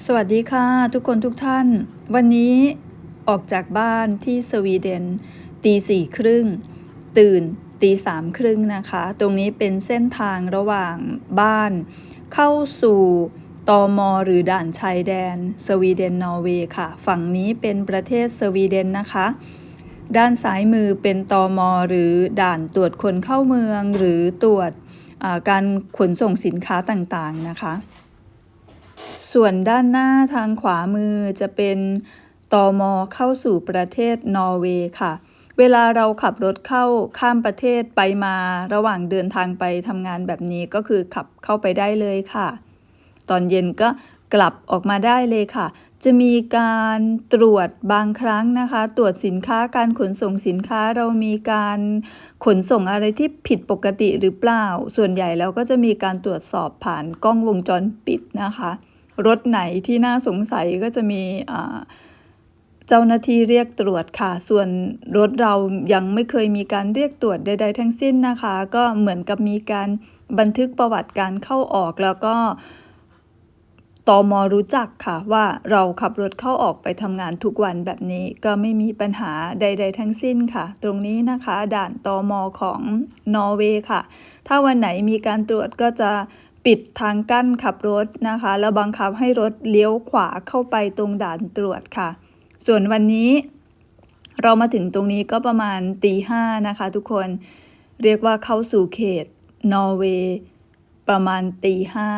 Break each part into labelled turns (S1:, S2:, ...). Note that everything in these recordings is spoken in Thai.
S1: สวัสดีค่ะ ทุกคนทุกท่าน วันนี้ออกจากบ้านที่สวีเดนตีสี่ครึ่งตื่นตีสามครึ่งนะคะ ตรงนี้เป็นเส้นทางระหว่างบ้าน เข้าสู่ตอมอหรือด่านชายแดน สวีเดนนอร์เวย์ค่ะ ฝั่งนี้เป็นประเทศสวีเดนนะคะ ด้านซ้ายมือเป็นตอมอหรือด่านตรวจคนเข้าเมืองหรือตรวจการขนส่งสินค้าต่างๆนะคะ ส่วนด้านหน้าทางขวามือจะเป็นตอมอเข้าสู่ประเทศนอร์เวย์ค่ะ เวลาเราขับรถเข้าข้ามประเทศไปมาระหว่างเดินทางไปทำงานแบบนี้ก็คือขับเข้าไปได้เลยค่ะ ตอนเย็นก็กลับออกมาได้เลยค่ะ จะมีการตรวจบางครั้งนะคะ ตรวจสินค้าการขนส่งสินค้าเรามีการขนส่งอะไรที่ผิดปกติหรือเปล่า ส่วนใหญ่แล้วก็จะมีการตรวจสอบผ่านกล้องวงจรปิดนะคะ รถไหนที่น่าสงสัยก็จะมีเจ้าหน้าที่เรียกตรวจค่ะ ส่วนรถเรายังไม่เคยมีการเรียกตรวจใด ๆ ทั้งสิ้นนะคะ ก็เหมือนกับมีการบันทึกประวัติการเข้าออกแล้วก็ตอมอรู้จักค่ะว่าเราขับรถเข้าออกไปทำงานทุกวันแบบนี้ก็ไม่มีปัญหาใด ๆ ทั้งสิ้นค่ะ ตรงนี้นะคะ ด่านตอมอของนอร์เวย์ค่ะ ถ้าวันไหนมีการตรวจก็จะ ปิดทางกั้นขับรถนะคะ แล้วบังคับให้รถเลี้ยวขวาเข้าไปตรงด่านตรวจค่ะ ส่วนวันนี้เรามาถึงตรงนี้ก็ประมาณตีห้านะคะทุกคนเรียกว่าเข้าสู่เขตนอร์เวย์ประมาณตีห้า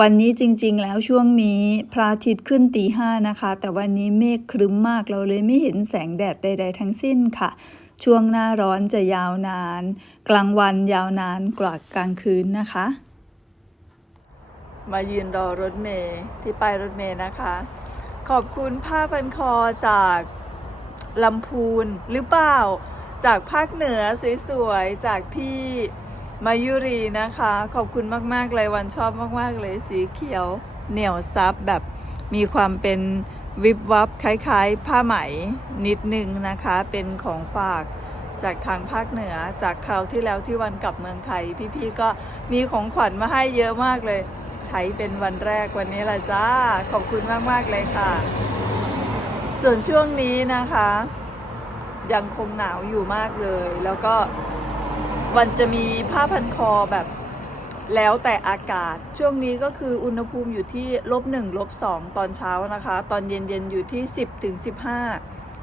S1: วันนี้จริงๆ แล้วช่วงนี้พระอาทิตย์ขึ้นตีห้านะคะ แต่วันนี้เมฆครึ้มมากเราเลยไม่เห็นแสงแดดใด ๆ ทั้งสิ้นค่ะ ช่วงหน้าร้อนจะยาวนาน กลางวันยาวนานกว่ากลางคืนนะคะ มายืนรอรถเมย์ที่ป้ายรถเมย์นะคะ ขอบคุณผ้าพันคอจากลำพูนหรือเปล่า จากภาคเหนือสวยๆจากพี่มายุรีนะคะ ขอบคุณมากๆเลยวันชอบมากๆเลยสีเขียวเหนียวซับแบบมีความเป็นวิบวับคล้ายๆ ผ้าไหมนิดนึงนะคะ เป็นของฝากจากทางภาคเหนือจากคราวที่แล้วที่วันกลับเมืองไทย พี่ๆก็มีของขวัญมาให้เยอะมากเลย ใช้เป็นวันแรกวันนี้ละจ้า ขอบคุณมาก ๆ เลยค่ะ ส่วนช่วงนี้นะคะ ยังคงหนาวอยู่มากเลย แล้วก็วันจะมีผ้าพันคอแบบแล้วแต่อากาศช่วงนี้ก็คืออุณหภูมิอยู่ที่ลบหนึ่งลบสองตอนเช้านะคะ ตอนเย็นๆอยู่ที่10ถึง15บห้า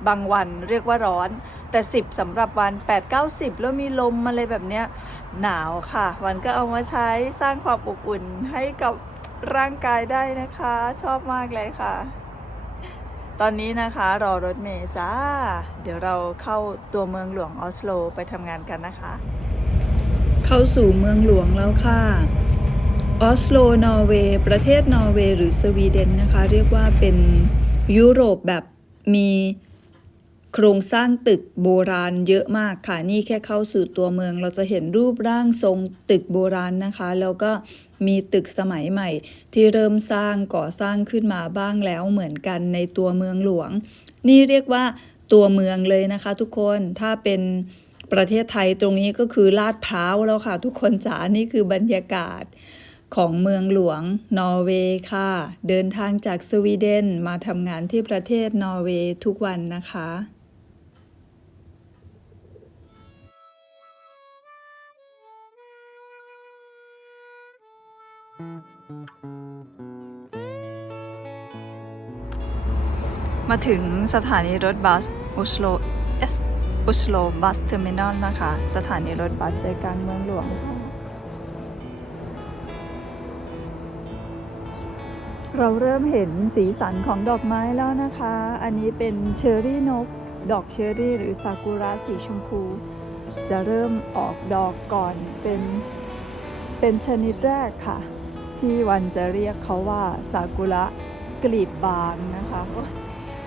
S1: บางวันเรียกว่าร้อน แต่ 10สำหรับวัน 8 9 10 แล้วมีลมอะไรแบบเนี้ยหนาวค่ะ วันก็เอามาใช้สร้างความอบอุ่นให้กับร่างกายได้นะคะ ชอบมากเลยค่ะ ตอนนี้นะคะรอรถเมย์จ้า เดี๋ยวเราเข้าตัวเมืองหลวงออสโลไปทำงานกันนะคะ เข้าสู่เมืองหลวงแล้วค่ะออสโล นอร์เวย์ ประเทศนอร์เวย์หรือสวีเดนนะคะ เรียกว่าเป็นยุโรปแบบมี โครงสร้างตึกโบราณเยอะมากค่ะ นี่แค่เข้าสู่ตัวเมือง เราจะเห็นรูปร่างทรงตึกโบราณนะคะ แล้วก็มีตึกสมัยใหม่ ที่เริ่มสร้างก่อสร้างขึ้นมาบ้างแล้วเหมือนกันในตัวเมืองหลวง นี่เรียกว่าตัวเมืองเลยนะคะทุกคนถ้าเป็นประเทศไทยตรงนี้ก็คือลาดพร้าวแล้วค่ะ ทุกคนจ๋านี่คือบรรยากาศของเมืองหลวงนอร์เวย์ค่ะ เดินทางจากสวีเดนมาทำงานที่ประเทศนอร์เวย์ทุกวันนะคะ มาถึงสถานีรถบัสอุสโลเอสอุสโลบัสเทอร์มินอลนะคะ สถานีรถบัสใจกลางเมืองหลวง เราเริ่มเห็นสีสันของดอกไม้แล้วนะคะ อันนี้เป็นเชอร์รี่นก ดอกเชอร์รี่หรือซากุระสีชมพู จะเริ่มออกดอกก่อนเป็นเป็นชนิดแรกค่ะ ที่วันจะเรียกเขาว่าซากุระกลีบบางนะคะ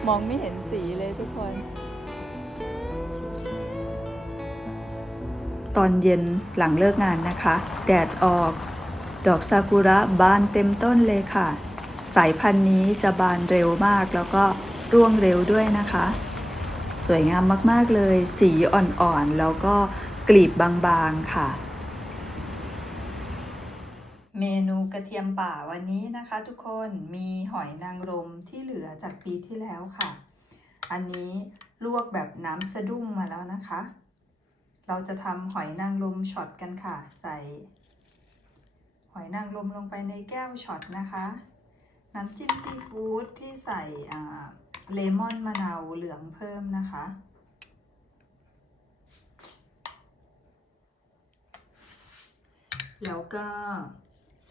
S1: มองไม่เห็นสีเลยทุกคน ตอนเย็นหลังเลิกงานนะคะ แดดออก ดอกซากุระบานเต็มต้นเลยค่ะ สายพันธุ์นี้จะบานเร็วมากแล้วก็ร่วงเร็วด้วยนะคะ สวยงามมากๆเลย สีอ่อนๆ แล้วก็กลีบบางๆ ค่ะ เมนูกระเทียมป่าวันนี้นะคะ ทุกคนมีหอยนางรมที่เหลือจากปีที่แล้วค่ะ อันนี้ลวกแบบน้ำสะดุ้งมาแล้วนะคะ เราจะทำหอยนางรมช็อตกันค่ะ ใส่ หอยนางรมลงไปในแก้วช็อตนะคะ น้ำจิ้มซีฟู้ดที่ใส่เลมอนมะนาวเหลืองเพิ่มนะคะแล้วก็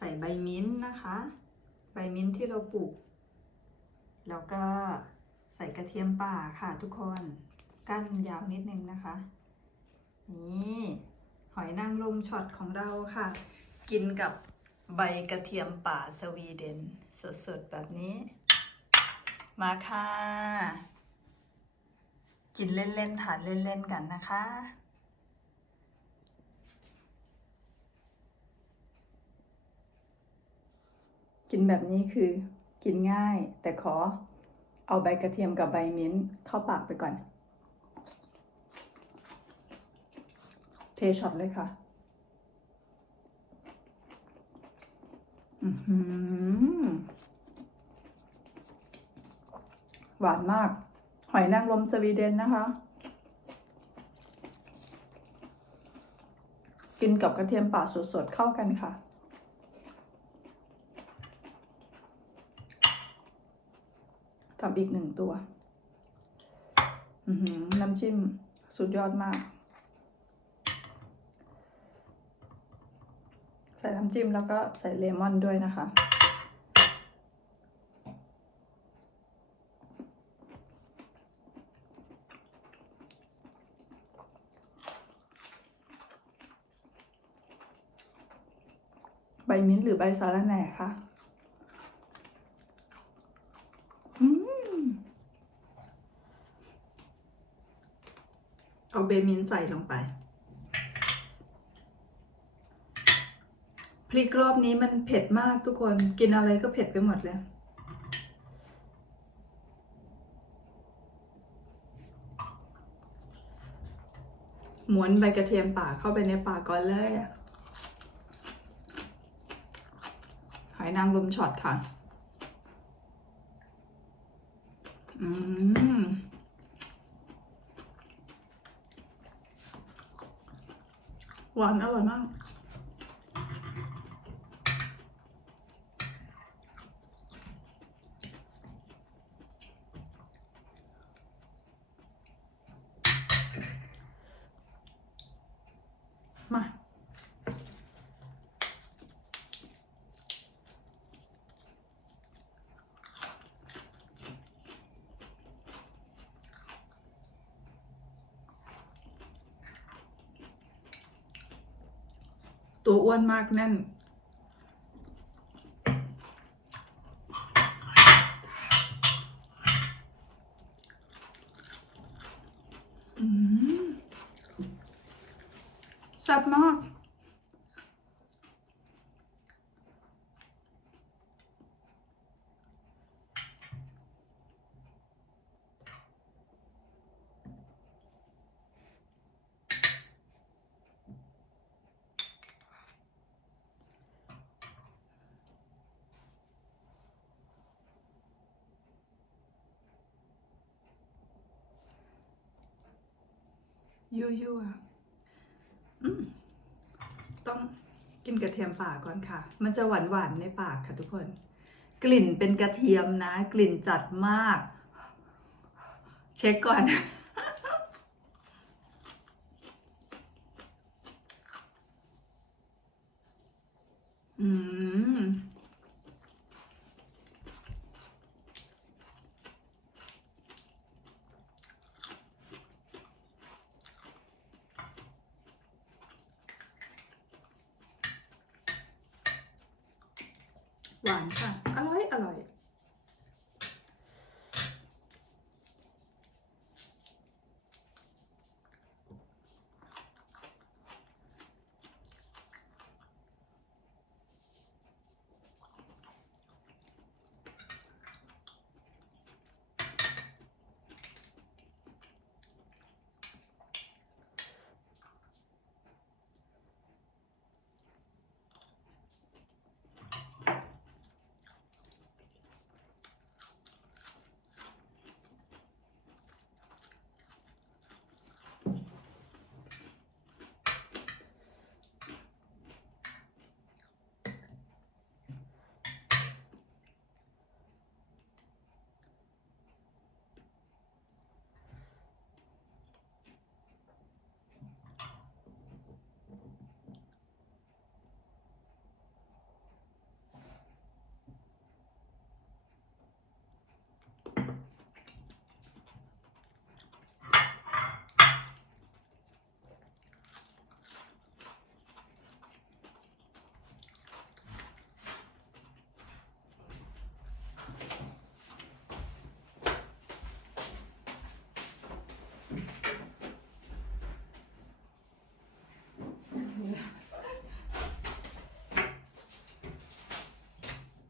S1: ใส่ใบมิ้นท์นะคะ ใบมิ้นท์ที่เราปลูก แล้วก็ใส่กระเทียมป่าค่ะทุกคน กั้นยาวนิดนึงนะคะ นี่หอยนางรมช็อตของเราค่ะ กินกับใบกระเทียมป่าสวีเดน สดๆ แบบนี้ มาค่ะ กินเล่นๆ ทานเล่นๆ กันนะคะ กินแบบนี้คือกินง่าย แต่ขอเอาใบกระเทียมกับใบมิ้นท์เข้าปากไปก่อน เทช็อตเลยค่ะ หวานมาก หอยนางรมสวีเดนนะคะ กินกับกระเทียมป่าสดๆเข้ากันค่ะ ทำ อีกหนึ่งตัวน้ำจิ้มสุดยอดมาก ใส่น้ำจิ้มแล้วก็ใส่เลมอนด้วยนะคะ ใบมิ้นท์หรือใบสาระแหน่คะอืม เอาเบมินใส่ลงไป พริกรอบนี้มันเผ็ดมากทุกคน กินอะไรก็เผ็ดไปหมดเลยม้วนใบกระเทียมป่าเข้าไปในปากก่อนเลยอะหอยนางรมช็อตค่ะ อืม หวานอร่อยมาก มา ตัวอ้วนมากแน่น อืมแซ่บมาก ยั่วๆอืมต้องกินกระเทียมป่าก่อนค่ะ มันจะหวานหวานๆในปากค่ะทุกคน กลิ่นเป็นกระเทียมนะ กลิ่นจัดมาก เช็คก่อน อืม หวานค่ะ อร่อย อร่อย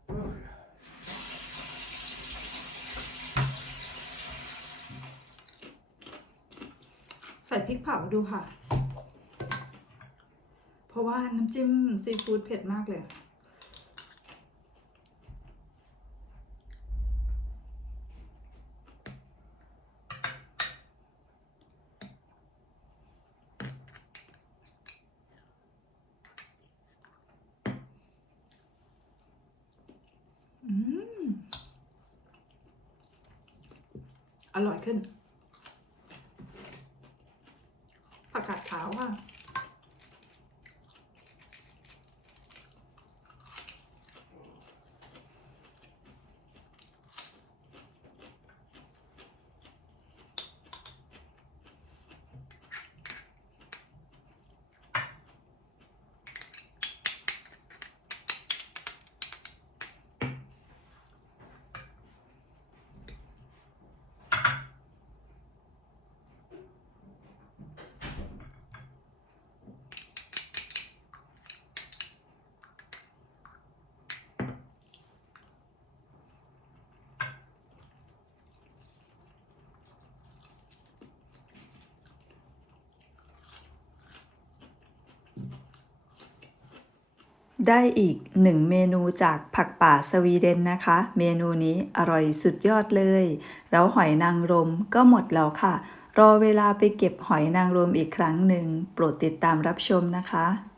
S1: อ ใส่พริกเผาดูค่ะ เพราะว่าน้ำจิ้มซีฟู้ดเผ็ดมากเลยอร่อยขึ้น ผักกาด ขาวค่ะ ได้อีกหนึ่งเมนูจากผักป่าสวีเดนนะคะ เมนูนี้อร่อยสุดยอดเลย แล้วหอยนางรมก็หมดแล้วค่ะ รอเวลาไปเก็บหอยนางรมอีกครั้งหนึ่ง โปรดติดตามรับชมนะคะ